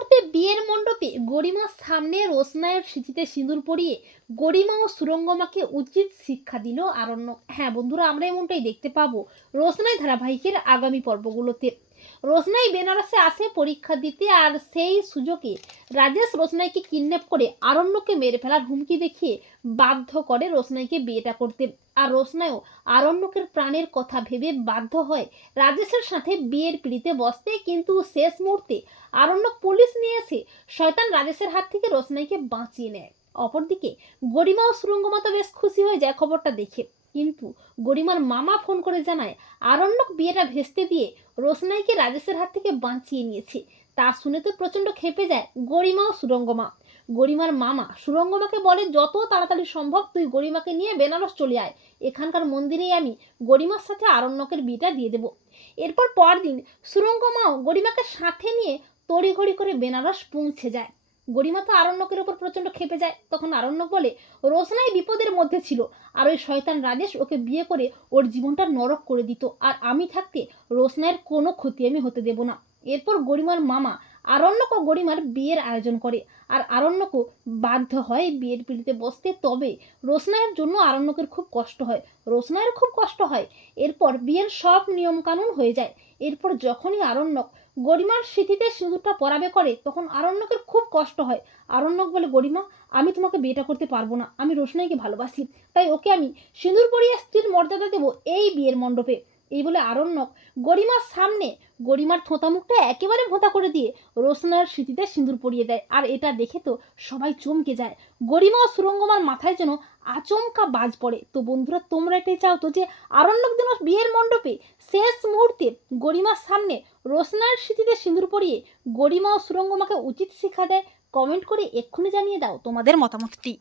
মুহূর্তে বিয়ের মণ্ডপে গরিমার সামনে রোশনায়ের স্মৃতিতে সিঁদুর পরিয়ে গরিমা ও সুরঙ্গমাকে উচিত শিক্ষা দিল আরণ্য হ্যাঁ বন্ধুরা, আমরা এমনটাই দেখতে পাবো রোশনাই ধারাবাহিকের আগামী পর্বগুলোতে। রোশনাই বেনারসে আসে পরীক্ষা দিতে আর সেই সুযোগে রাজেশ রোশনাইকে কিডন্যাপ করে আরণ্যকে মেরে ফেলার হুমকি দেখিয়ে বাধ্য করে রোশনাইকে বিয়েটা করতে। আর রোশনাইও আরণ্যকের প্রাণের কথা ভেবে বাধ্য হয় রাজেশের সাথে বিয়ের পিড়িতে বসতে। কিন্তু শেষ মুহূর্তে আরণ্যক পুলিশ নিয়ে এসে শয়তান রাজেশের হাত থেকে রোশনাইকে বাঁচিয়ে নেয়। অপরদিকে গরিমা ও সুরঙ্গমা তো বেশ খুশি হয়ে যায় খবরটা দেখে। কিন্তু গরিমার মামা ফোন করে জানায়, আরণ্যক বিয়েটা ভেস্তে দিয়ে রোশনাইকে রাজেশের হাত থেকে বাঁচিয়ে নিয়েছে। তা শুনে তো প্রচণ্ড খেপে যায় গরিমা ও সুরঙ্গমা। গরিমার মামা সুরঙ্গমাকে বলে, যত তাড়াতাড়ি সম্ভব তুই গরিমাকে নিয়ে বেনারস চলে আয়। এখানকার মন্দিরেই আমি গরিমার সাথে আরণ্যকের বিয়েটা দিয়ে দেবো এরপর পরদিন সুরঙ্গমাও গরিমাকে সাথে নিয়ে তড়িঘড়ি করে বেনারস পৌঁছে যায়। গরিমা তো আরণ্যকের ওপর প্রচণ্ড খেপে যায়। তখন আরণ্যক বলে, রোশনাই বিপদের মধ্যে ছিল, আর ওই শয়তান রাজেশ ওকে বিয়ে করে ওর জীবনটা নরক করে দিত, আর আমি থাকতে রোশনাইয়ের কোনো ক্ষতি আমি হতে দেব না। এরপর গরিমার মামা আরণ্যক গরিমার বিয়ের আয়োজন করে। আর আরণ্যকও বাধ্য হয় বিয়ের পিড়িতে বসতে। তবে রোশনাইয়ের জন্য আরণ্যকের খুব কষ্ট হয়। রোশনাইয়ের খুব কষ্ট হয়। এরপর বিয়ের সব নিয়মকানুন হয়ে যায়। এরপর যখনই আরণ্যক গরিমার স্মৃতিতে সিঁদুরটা পরাবে করে, তখন আরণ্যকের খুব কষ্ট হয়। আরণ্যক বলে, গরিমা, আমি তোমাকে বিয়েটা করতে পারব না। আমি রোশনাইকে ভালোবাসি। তাই ওকে আমি সিঁদুর পরিয়ে স্ত্রীর মর্যাদা দেবো এই বিয়ের মণ্ডপে। এই বলে আরণ্যক গরিমার সামনে, গরিমার থোঁতা মুখটা একেবারে ভোঁতা করে দিয়ে রোশনার স্মৃতিতে সিঁদুর পরিয়ে দেয়। আর এটা দেখে তো সবাই চমকে যায়। গরিমা ও সুরঙ্গমার মাথায় যেন আচমকা বাজ পড়ে। তো বন্ধুরা, তোমরা এটাই চাও তো যে আরণ্যক যেন বিয়ের মণ্ডপে শেষ মুহূর্তে গরিমার সামনে রোশনার স্মৃতিতে সিঁদুর পরিয়ে গরিমা ও সুরঙ্গমাকে উচিত শিক্ষা দেয়, কমেন্ট করে এক্ষুনি জানিয়ে দাও তোমাদের মতামতটি।